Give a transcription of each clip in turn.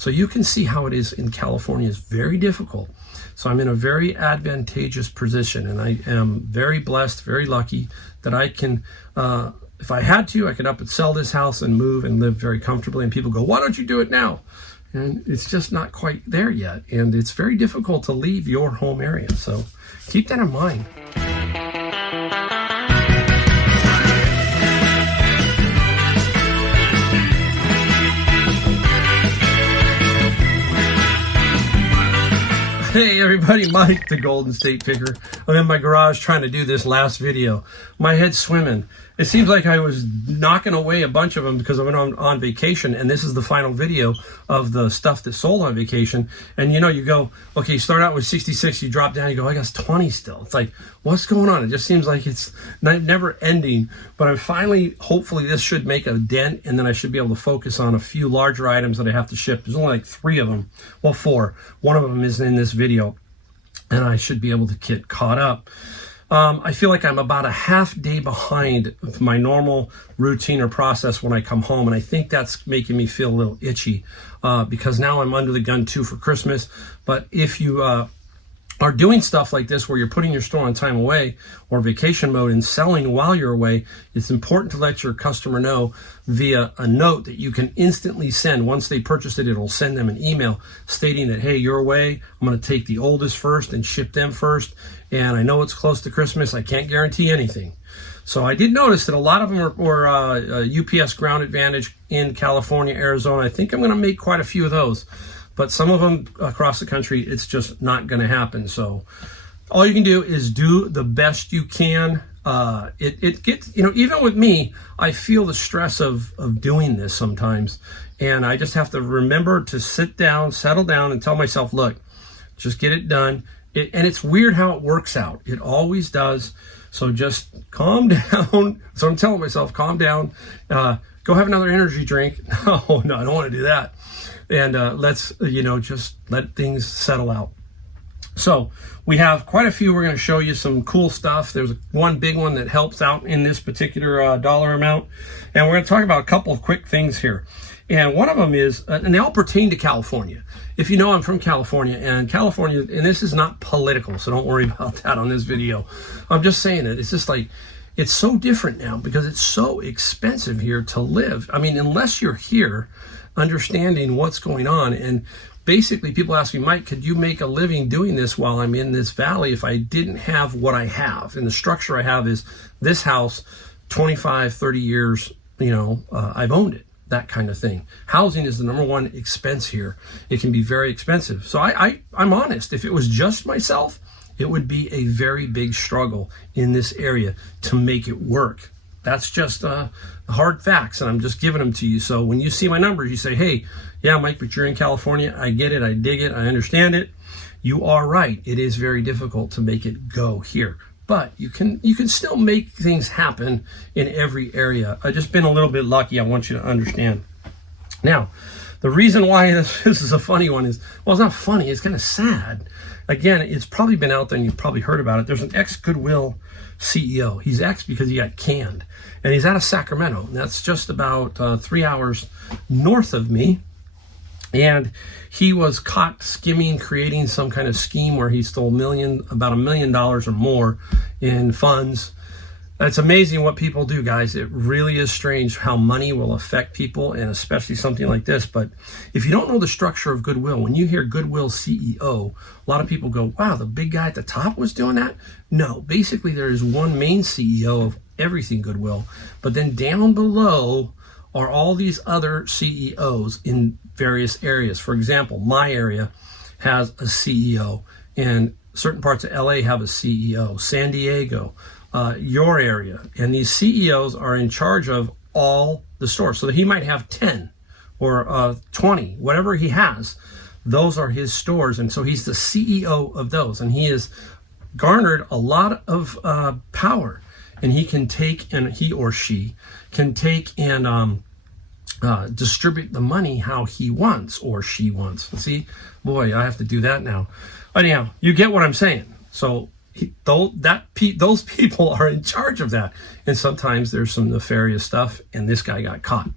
So you can see how it is in California is very difficult. So I'm in a very advantageous position, and I am very blessed, very lucky that I can, if I had to, I could up and sell this house and move and live very comfortably. And people go, why don't you do it now? And it's just not quite there yet. And it's very difficult to leave your home area. So keep that in mind. Hey everybody, Mike the Golden State Picker. I'm in my garage trying to do this last video. My head's swimming. It seems like I was knocking away a bunch of them because I went on vacation, and this is the final video of the stuff that sold on vacation. And you know, you go, okay, you start out with 66, you drop down, you go, I got 20 still. It's like, what's going on? It just seems like it's never ending. But I'm finally, hopefully this should make a dent, and then I should be able to focus on a few larger items that I have to ship. There's only like 3 of them. Well, 4. One of them is in this video, and I should be able to get caught up. I feel like I'm about a half day behind my normal routine or process when I come home, and I think that's making me feel a little itchy because now I'm under the gun too for Christmas. But if you are doing stuff like this where you're putting your store on time away or vacation mode and selling while you're away, it's important to let your customer know via a note that you can instantly send. Once they purchase it, it'll send them an email stating that, hey, you're away. I'm going to take the oldest first and ship them first. And I know it's close to Christmas. I can't guarantee anything. So I did notice that a lot of them were UPS Ground Advantage in California, Arizona. I think I'm going to make quite a few of those. But some of them across the country, it's just not going to happen. So all you can do is do the best you can. It gets, you know, even with me, I feel the stress of doing this sometimes. And I just have to remember to sit down, settle down, and tell myself, look, just get it done. And it's weird how it works out. It always does. So just calm down. So I'm telling myself, calm down. Go have another energy drink. No, I don't want to do that. And let's, you know, just let things settle out. So we have quite a few. We're going to show you some cool stuff. There's one big one that helps out in this particular dollar amount. And we're going to talk about a couple of quick things here. And one of them is, and they all pertain to California. If you know, I'm from California, and this is not political, so don't worry about that on this video. I'm just saying that it's just like, it's so different now because it's so expensive here to live. I mean, unless you're here understanding what's going on. And basically people ask me, Mike, could you make a living doing this while I'm in this valley if I didn't have what I have? And the structure I have is this house, 25, 30 years, you know, I've owned it, that kind of thing. Housing is the number one expense here. It can be very expensive. So I'm honest. If it was just myself, it would be a very big struggle in this area to make it work. That's just hard facts, and I'm just giving them to you. So when you see my numbers, you say, hey, yeah, Mike, but you're in California. I get it. I dig it. I understand it. You are right. It is very difficult to make it go here. But you can still make things happen in every area. I've just been a little bit lucky. I want you to understand. Now, the reason why this is a funny one is, well, it's not funny. It's kind of sad. Again, it's probably been out there and you've probably heard about it. There's an ex-Goodwill CEO. He's ex because he got canned. And he's out of Sacramento. That's just about 3 hours north of me. And he was caught skimming, creating some kind of scheme where he stole about $1 million or more in funds. It's amazing what people do, guys. It really is strange how money will affect people, and especially something like this. But if you don't know the structure of Goodwill, when you hear Goodwill CEO, a lot of people go, wow, the big guy at the top was doing that? No, basically there is one main CEO of everything Goodwill, but then down below are all these other CEOs in various areas. For example, my area has a CEO, and certain parts of LA have a CEO, San Diego, your area, and these CEOs are in charge of all the stores. So that he might have 10 or 20, whatever he has, those are his stores. And so he's the CEO of those, and he has garnered a lot of power, and he can take, and he or she can take and distribute the money how he wants or she wants. See, boy, I have to do that now. Anyhow, you get what I'm saying. So those people are in charge of that. And sometimes there's some nefarious stuff, and this guy got caught.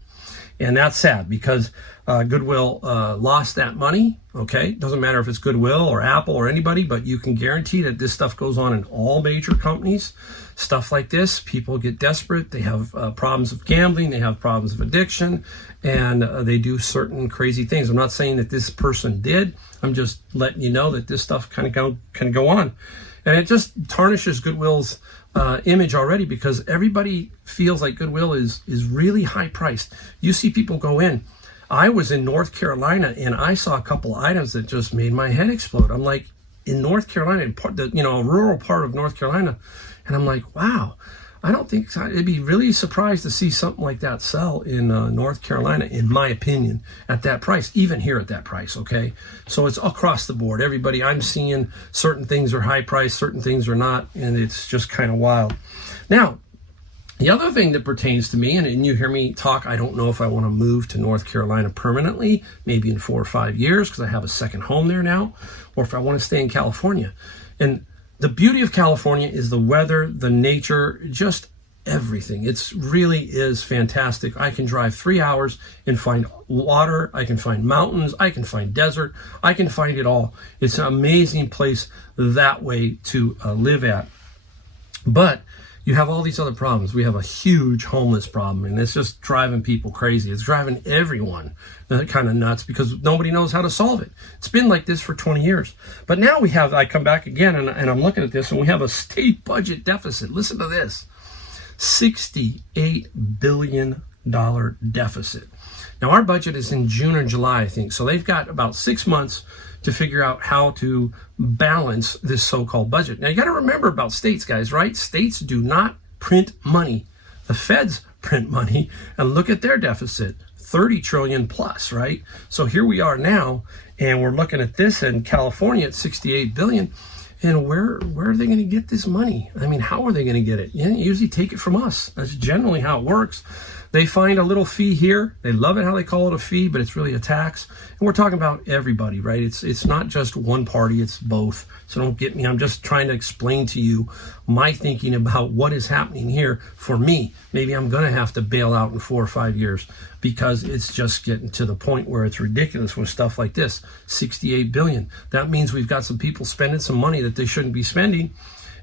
And that's sad because Goodwill lost that money. Okay, doesn't matter if it's Goodwill or Apple or anybody, but you can guarantee that this stuff goes on in all major companies. Stuff like this, people get desperate. They have problems of gambling. They have problems of addiction, and they do certain crazy things. I'm not saying that this person did. I'm just letting you know that this stuff can go on, and it just tarnishes Goodwill's image already, because everybody feels like Goodwill is really high priced. You see people go in. I was in North Carolina and I saw a couple items that just made my head explode. I'm like, in North Carolina, a rural part of North Carolina, and I'm like, wow, I don't think so. I'd be really surprised to see something like that sell in North Carolina, in my opinion, at that price, even here at that price, okay? So it's across the board. Everybody, I'm seeing certain things are high priced, certain things are not, and it's just kind of wild. Now, the other thing that pertains to me, and you hear me talk, I don't know if I want to move to North Carolina permanently, maybe in 4 or 5 years, because I have a second home there now, or if I want to stay in California. And the beauty of California is the weather, the nature, just everything. It really is fantastic. I can drive 3 hours and find water. I can find mountains. I can find desert. I can find it all. It's an amazing place that way to live at. But you have all these other problems. We have a huge homeless problem, and it's just driving people crazy. It's driving everyone kind of nuts because nobody knows how to solve it. It's been like this for 20 years. But now I come back again, and I'm looking at this, and we have a state budget deficit. Listen to this. $68 billion deficit. Now, our budget is in June or July, I think. So they've got about 6 months to figure out how to balance this so-called budget. Now, you got to remember about states, guys, right? States do not print money. The feds print money, and look at their deficit, 30 trillion plus, right? So here we are now, and we're looking at this in California at 68 billion. And where are they going to get this money? I mean, how are they going to get it? You usually take it from us. That's generally how it works. They find a little fee here. They love it how they call it a fee, but it's really a tax. And we're talking about everybody, right? It's not just one party, it's both. So don't get me. I'm just trying to explain to you my thinking about what is happening here for me. Maybe I'm going to have to bail out in 4 or 5 years because it's just getting to the point where it's ridiculous with stuff like this. 68 billion. That means we've got some people spending some money that they shouldn't be spending.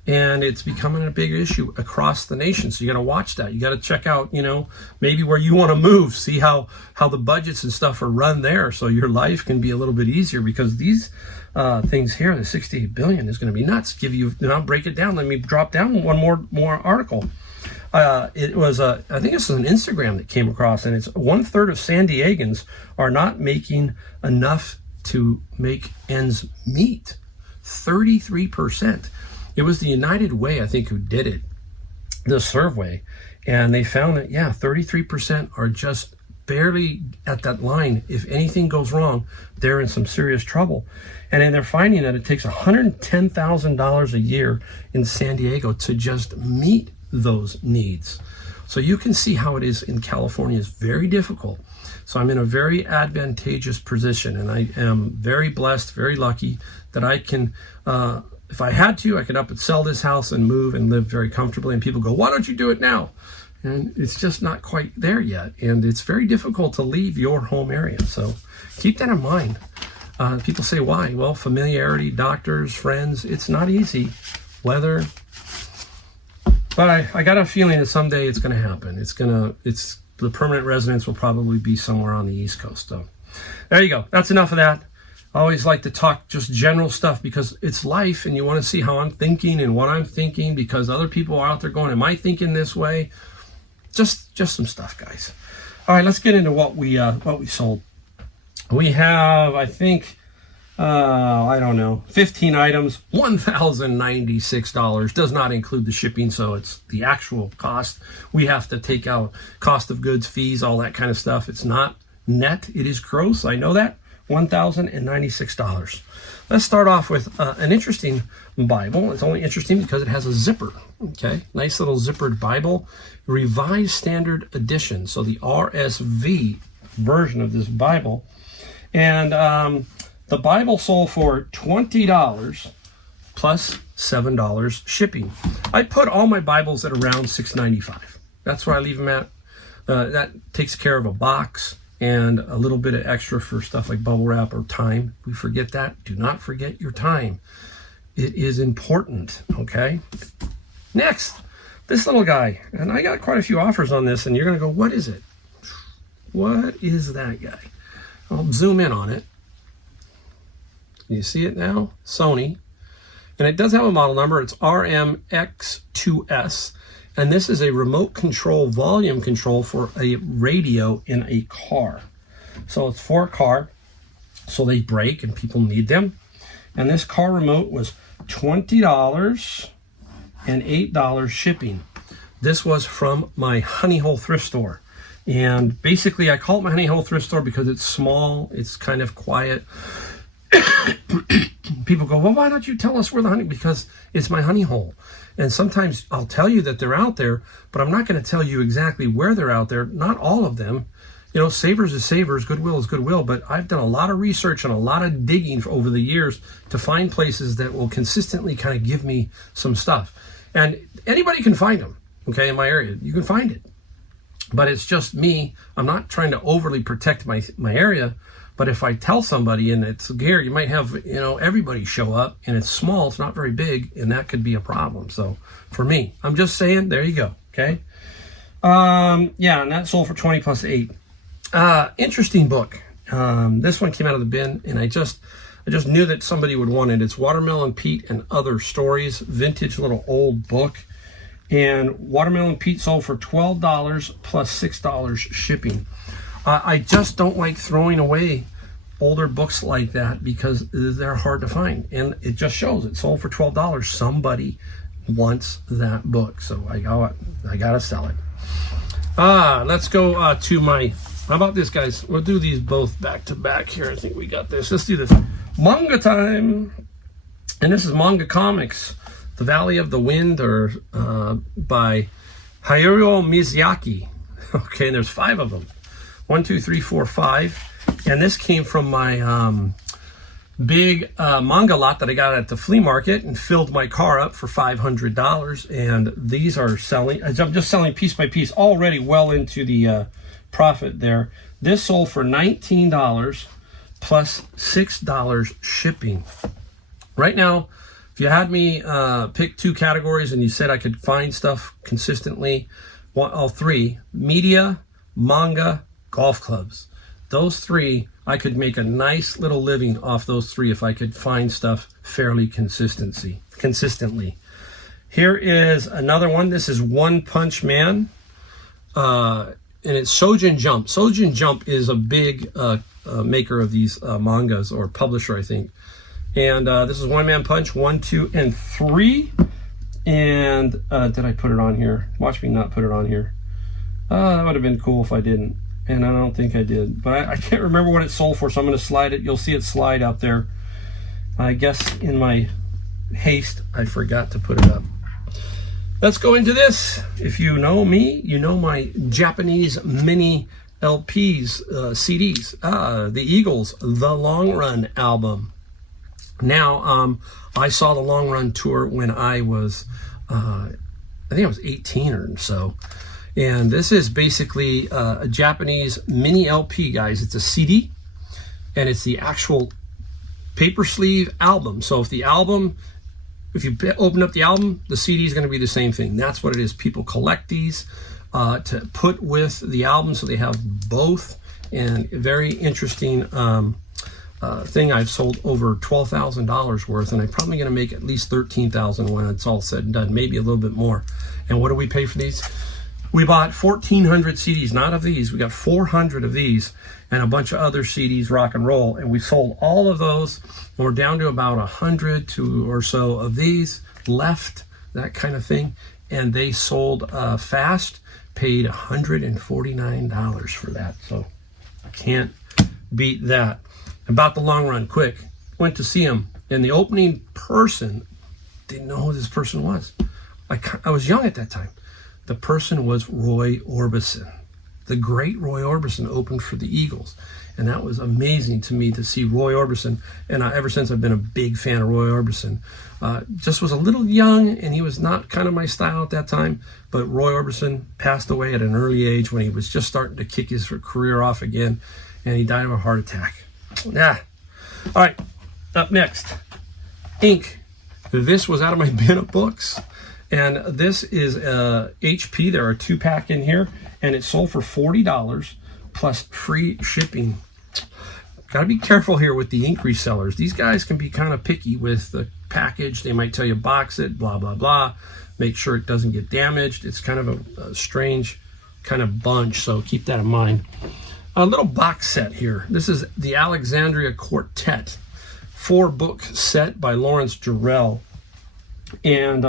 And it's becoming a big issue across the nation. So you got to watch that. You got to check out, maybe where you want to move, see how the budgets and stuff are run there, so your life can be a little bit easier, because these things here, the 68 billion is going to be nuts. I'll break it down. Let me drop down one more article. It was I think this is an Instagram that came across, and it's 1/3 of San Diegans are not making enough to make ends meet. 33%. It was the United Way, I think, who did it, the survey, and they found that, 33% are just barely at that line. If anything goes wrong, they're in some serious trouble. And then they're finding that it takes $110,000 a year in San Diego to just meet those needs. So you can see how it is in California is very difficult. So I'm in a very advantageous position, and I am very blessed, very lucky that I can, if I had to, I could up and sell this house and move and live very comfortably. And people go, why don't you do it now? And it's just not quite there yet. And it's very difficult to leave your home area. So keep that in mind. People say, why? Well, familiarity, doctors, friends, it's not easy. Weather. But I got a feeling that someday it's going to happen. The permanent residence will probably be somewhere on the East Coast. So there you go. That's enough of that. I always like to talk just general stuff because it's life, and you want to see how I'm thinking and what I'm thinking, because other people are out there going, am I thinking this way? Just some stuff, guys. All right, let's get into what we sold. We have, I think, 15 items, $1,096. Does not include the shipping, so it's the actual cost. We have to take out cost of goods, fees, all that kind of stuff. It's not net, it is gross. I know that. $1,096. Let's start off with an interesting Bible. It's only interesting because it has a zipper. Okay, nice little zippered Bible, Revised Standard Edition. So the RSV version of this Bible, and the Bible sold for $20 plus $7 shipping. I put all my Bibles at around $6.95. That's where I leave them at. That takes care of a box and a little bit of extra for stuff like bubble wrap or time. We forget that. Do not forget your time. It is important, okay? Next, this little guy. And I got quite a few offers on this, and you're going to go, what is it? What is that guy? I'll zoom in on it. You see it now? Sony. And it does have a model number. It's RMX2S. And this is a remote control volume control for a radio in a car. So it's for a car. So they break and people need them. And this car remote was $20 and $8 shipping. This was from my Honey Hole thrift store. And basically I call it my Honey Hole thrift store because it's small, it's kind of quiet. People go, well, why don't you tell us where the honey, because it's my honey hole. And sometimes I'll tell you that they're out there, but I'm not going to tell you exactly where they're out there. Not all of them. You know, Savers is Savers, Goodwill is Goodwill, but I've done a lot of research and a lot of digging over the years to find places that will consistently kind of give me some stuff. And anybody can find them, okay, in my area. You can find it. But it's just me. I'm not trying to overly protect my area. But if I tell somebody and it's gear, you might have, you know, everybody show up and it's small, it's not very big, and that could be a problem. So for me, I'm just saying, there you go. Okay. Yeah, and that sold for 20 plus 8. Interesting book. This one came out of the bin, and I just knew that somebody would want it. It's Watermelon Pete and Other Stories, vintage little old book. And Watermelon Pete sold for $12 plus $6 shipping. I just don't like throwing away older books like that because they're hard to find. And it just shows it sold for $12. Somebody wants that book. So I gotta sell it. Let's go to my, how about this, guys? We'll do these both back to back here. I think we got this. Let's do this. Manga time. And this is Manga Comics, The Valley of the Wind, or by Hayao Miyazaki. Okay, and there's 5 of them. 1, 2, 3, 4, 5. And this came from my big manga lot that I got at the flea market and filled my car up for $500. And these are selling, I'm just selling piece by piece, already well into the profit there. This sold for $19 plus $6 shipping. Right now, if you had me pick 2 categories and you said I could find stuff consistently, all 3, media, manga, golf clubs. Those 3, I could make a nice little living off those 3 if I could find stuff fairly consistently. Here is another one. This is One Punch Man. And it's Shonen Jump. Shonen Jump is a big maker of these mangas, or publisher, I think. And this is One Man Punch, 1, 2, and 3. And did I put it on here? Watch me not put it on here. That would have been cool if I didn't. And I don't think I did. But I can't remember what it sold for, so I'm going to slide it. You'll see it slide out there. I guess in my haste, I forgot to put it up. Let's go into this. If you know me, you know my Japanese mini LPs, CDs. The Eagles, The Long Run album. Now, I saw the Long Run tour when I was, I think I was 18 or so. And this is basically a Japanese mini LP, guys. It's a CD, and it's the actual paper sleeve album. So if you open up the album, the CD is going to be the same thing. That's what it is. People collect these to put with the album, so they have both. And a very interesting thing. I've sold over $12,000 worth, and I'm probably going to make at least $13,000 when it's all said and done, maybe a little bit more. And what do we pay for these? We bought 1,400 CDs, not of these. We got 400 of these and a bunch of other CDs, rock and roll. And we sold all of those. And we're down to about 100 or so of these left, that kind of thing. And they sold fast, paid $149 for that. So I can't beat that. About the Long Run, quick. Went to see him. And the opening person, didn't know who this person was. I was young at that time. The person was Roy Orbison, the great Roy Orbison opened for the Eagles. And that was amazing to me to see Roy Orbison. And ever since I've been a big fan of Roy Orbison. Just was a little young, and he was not kind of my style at that time. But Roy Orbison passed away at an early age when he was just starting to kick his career off again. And he died of a heart attack. Yeah. All right, up next, ink. This was out of my bin of books. And this is HP. There are 2-pack in here, and it sold for $40 plus free shipping. Got to be careful here with the ink resellers. These guys can be kind of picky with the package. They might tell you box it, blah, blah, blah. Make sure it doesn't get damaged. It's kind of a strange kind of bunch, so keep that in mind. A little box set here. This is the Alexandria Quartet 4-book set by Lawrence Durrell. And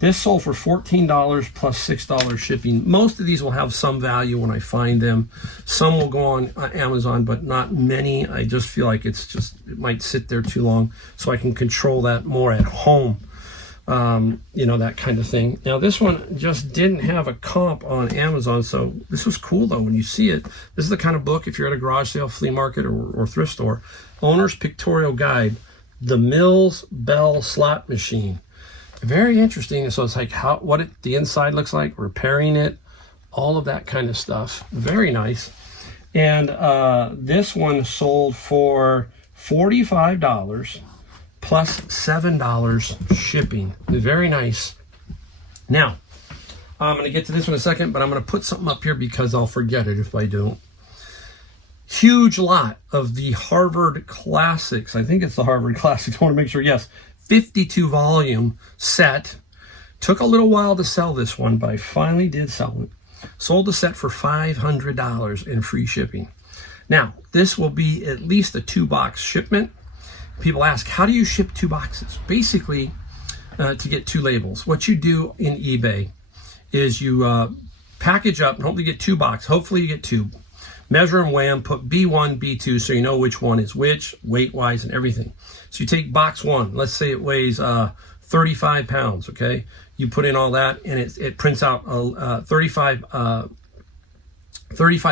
this sold for $14 plus $6 shipping. Most of these will have some value when I find them. Some will go on Amazon, but not many. I just feel like it might sit there too long, so I can control that more at home. You know, that kind of thing. Now, this one just didn't have a comp on Amazon, so this was cool, though, when you see it. This is the kind of book, if you're at a garage sale, flea market, or thrift store. Owner's Pictorial Guide, The Mills Bell Slot Machine. Very interesting. So it's like what the inside looks like, repairing it, all of that kind of stuff. Very nice. And this one sold for $45 plus $7 shipping. Very nice. Now, I'm going to get to this one in a second, but I'm going to put something up here because I'll forget it if I don't. Huge lot of the Harvard Classics. I think it's the Harvard Classics. I want to make sure. Yes. 52 volume set. Took a little while to sell this one, but I finally did sell it. Sold the set for $500 in free shipping. Now, this will be at least a 2-box shipment. People ask, how do you ship 2 boxes? Basically, to get 2 labels. What you do in eBay is you package up and hopefully get 2 boxes. Hopefully you get 2. Measure them, weigh them, put B1, B2, so you know which one is which, weight-wise and everything. So you take box 1. Let's say it weighs 35 pounds, okay? You put in all that, and it prints out 35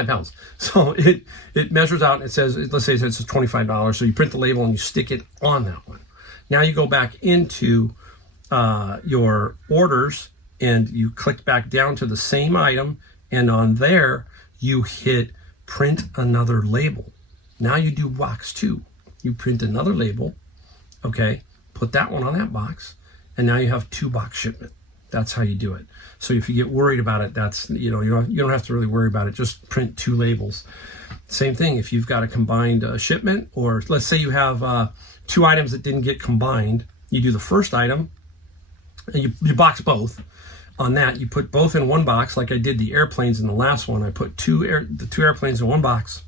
pounds. So it measures out, and it says, let's say it's $25. So you print the label, and you stick it on that one. Now you go back into your orders, and you click back down to the same item, and on there, you hit print another label. Now you do box 2. You print another label, okay? Put that one on that box, and now you have 2-box shipment. That's how you do it. So if you get worried about it, that's, you don't have to really worry about it. Just print 2 labels. Same thing if you've got a combined shipment, or let's say you have 2 items that didn't get combined. You do the first item, and you box both. On that, you put both in one box, like I did the airplanes in the last one. I put the two airplanes in one box.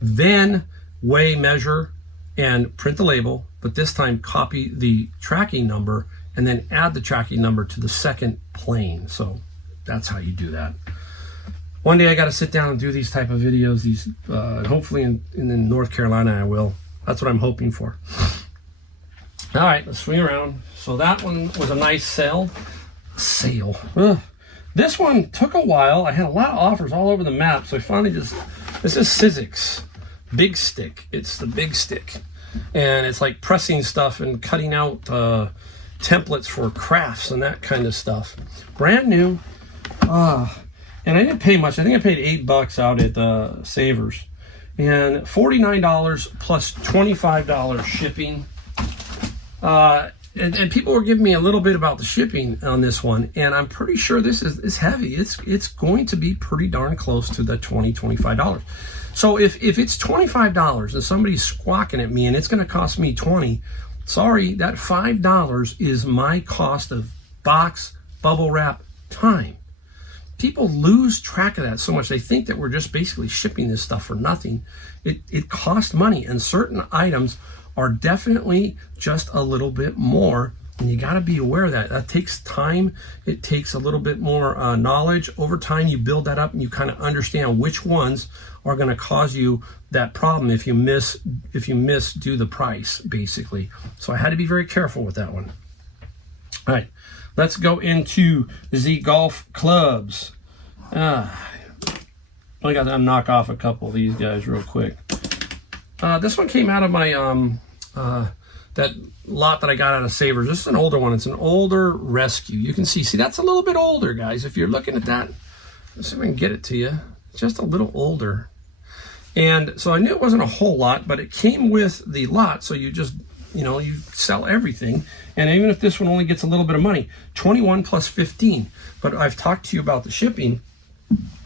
Then weigh, measure, and print the label, but this time copy the tracking number and then add the tracking number to the second plane. So that's how you do that. One day I got to sit down and do these type of videos. Hopefully in North Carolina I will. That's what I'm hoping for. All right, let's swing around. So that one was a nice sale. This one took a while. I had a lot of offers all over the map, so I finally this is Sizzix Big Stick. It's the Big Stick, and it's like pressing stuff and cutting out templates for crafts and that kind of stuff. Brand new, and I didn't pay much. I think I paid $8 out at Savers, and $49 plus $25 shipping. And people were giving me a little bit about the shipping on this one, and I'm pretty sure this is heavy. It's going to be pretty darn close to the $25. So if it's $25 and somebody's squawking at me and it's going to cost me $20, sorry, that $5 is my cost of box, bubble wrap, time. People lose track of that so much. They think that we're just basically shipping this stuff for nothing. It costs money, and certain items are definitely just a little bit more, and you got to be aware of that. That takes time. It takes a little bit more knowledge. Over time, you build that up, and you kind of understand which ones are going to cause you that problem if you misdo the price, basically. So I had to be very careful with that one. All right, let's go into the golf clubs. I got to knock off a couple of these guys real quick. This one came out of my that lot that I got out of Savers. This is an older one. It's an older Rescue. You can see that's a little bit older, guys. If you're looking at that, let's see if I can get it to you. It's just a little older. And so I knew it wasn't a whole lot, but it came with the lot. So you just, you sell everything. And even if this one only gets a little bit of money, 21 plus 15. But I've talked to you about the shipping.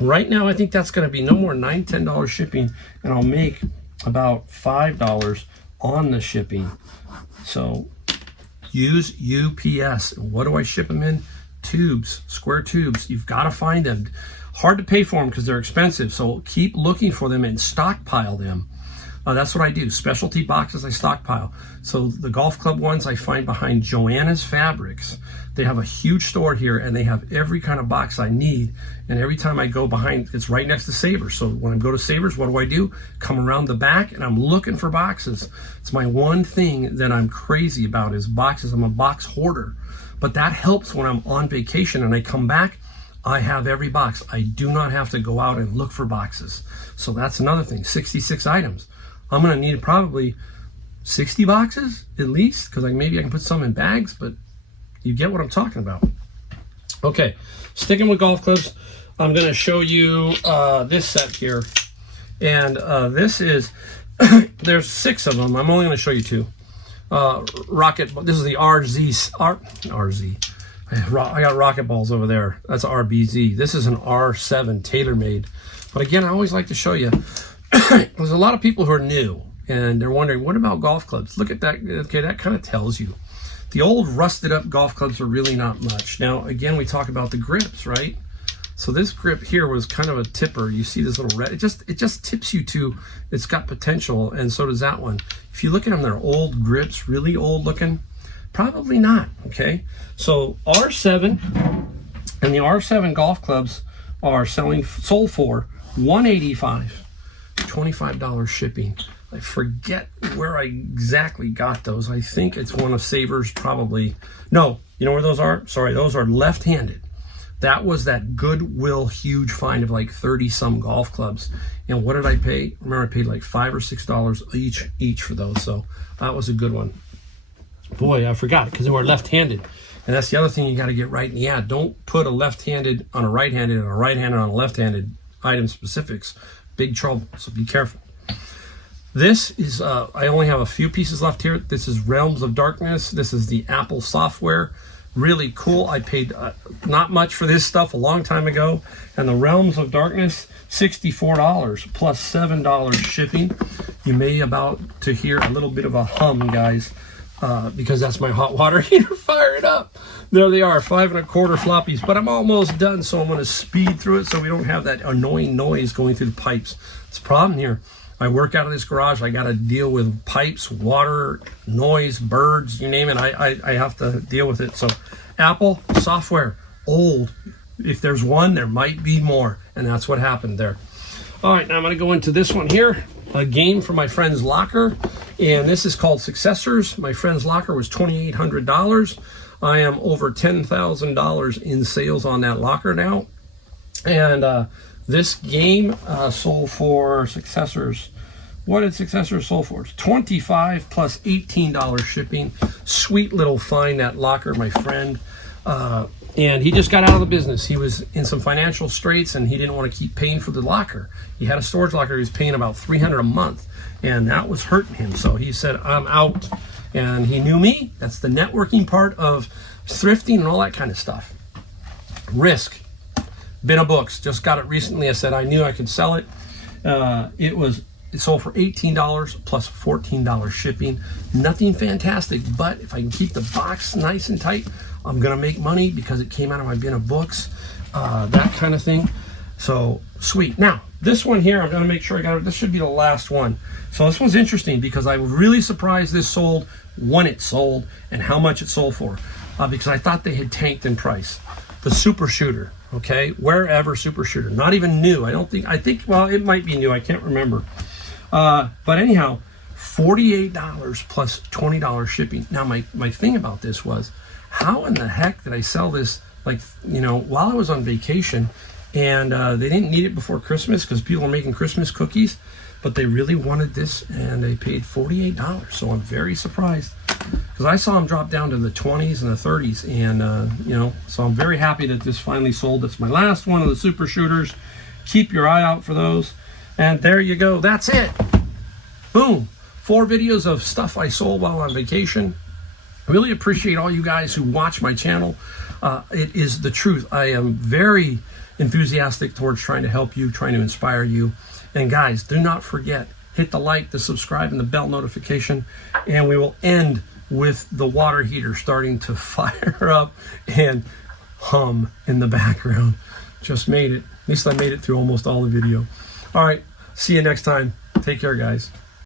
Right now, I think that's going to be no more $9, $10 shipping. And I'll make about $5 on the shipping. So use UPS. What do I ship them in? Tubes, square tubes. You've got to find them. Hard to pay for them because they're expensive. So keep looking for them and stockpile them. That's what I do. Specialty boxes I stockpile. So the golf club ones I find behind Joanna's Fabrics. They have a huge store here and they have every kind of box I need. And every time I go behind, it's right next to Savers. So when I go to Savers, what do? Come around the back and I'm looking for boxes. It's my one thing that I'm crazy about is boxes. I'm a box hoarder. But that helps when I'm on vacation and I come back, I have every box. I do not have to go out and look for boxes. So that's another thing, 66 items. I'm gonna need probably 60 boxes at least, because maybe I can put some in bags, but you get what I'm talking about. Okay, sticking with golf clubs, I'm gonna show you this set here. And this is, there's 6 of them. I'm only gonna show you 2. Rocket, this is the RZ. I got rocket balls over there. That's RBZ. This is an R7 TaylorMade. But again, I always like to show you, there's a lot of people who are new and they're wondering, what about golf clubs? Look at that. Okay, that kind of tells you. The old rusted up golf clubs are really not much. Now, again, we talk about the grips, right? So this grip here was kind of a tipper. You see this little red, it just tips you to, it's got potential, and so does that one. If you look at them, they're old grips, really old looking. Probably not, okay? So R7 and the R7 golf clubs are sold for $185, $25 shipping. I forget where I exactly got those. I think it's one of Savers, probably. No, you know where those are? Sorry, those are left-handed. That was that Goodwill huge find of like 30 some golf clubs. And what did I pay? Remember, I paid like $5 or $6 each for those. So that was a good one. Boy, I forgot because they were left-handed. And that's the other thing you got to get right in the ad. Don't put a left-handed on a right-handed and a right-handed on a left-handed item specifics. Big trouble, so be careful. This is, I only have a few pieces left here. This is Realms of Darkness. This is the Apple software. Really cool. I paid not much for this stuff a long time ago. And the Realms of Darkness, $64 plus $7 shipping. You may about to hear a little bit of a hum, guys. Because that's my hot water heater fired up. There they are, 5 1/4 floppies, but I'm almost done, so I'm going to speed through it so we don't have that annoying noise going through the pipes. It's a problem here. I work out of this garage. I got to deal with pipes, water, noise, birds, you name it. I have to deal with it. So Apple software, old. If there's one, there might be more, and that's what happened there. All right, now I'm going to go into this one here. A game from my friend's locker, and this is called Successors. My friend's locker was $2,800. I am over $10,000 in sales on that locker now. And this game sold for Successors. What did Successors sold for? It's $25 plus $18 shipping. Sweet little find, that locker, my friend. And he just got out of the business. He was in some financial straits and he didn't want to keep paying for the locker. He had a storage locker. He was paying about $300 a month and that was hurting him. So he said, I'm out. And he knew me. That's the networking part of thrifting and all that kind of stuff. Risk. Bin of Books. Just got it recently. I said I knew I could sell it. It sold for $18 plus $14 shipping. Nothing fantastic, but if I can keep the box nice and tight, I'm gonna make money because it came out of my bin of books, that kind of thing. So sweet. Now, this one here, I'm gonna make sure I got it. This should be the last one. So this one's interesting because I was really surprised this sold, when it sold, and how much it sold for, because I thought they had tanked in price. The Super Shooter, okay? Wherever Super Shooter, not even new. I think, well, it might be new, I can't remember. But anyhow, $48 plus $20 shipping. Now, my thing about this was, how in the heck did I sell this, like, while I was on vacation and they didn't need it before Christmas because people are making Christmas cookies, but they really wanted this, and they paid $48. So I'm very surprised because I saw them drop down to the 20s and the 30s, and you know, so I'm very happy that this finally sold. It's my last one of the super shooters. Keep your eye out for those. And there you go. That's it. Boom. 4 videos of stuff I sold while on vacation. I really appreciate all you guys who watch my channel. It is the truth. I am very enthusiastic towards trying to help you, trying to inspire you. And guys, do not forget, hit the like, the subscribe, and the bell notification. And we will end with the water heater starting to fire up and hum in the background. Just made it. At least I made it through almost all the video. All right, see you next time. Take care, guys.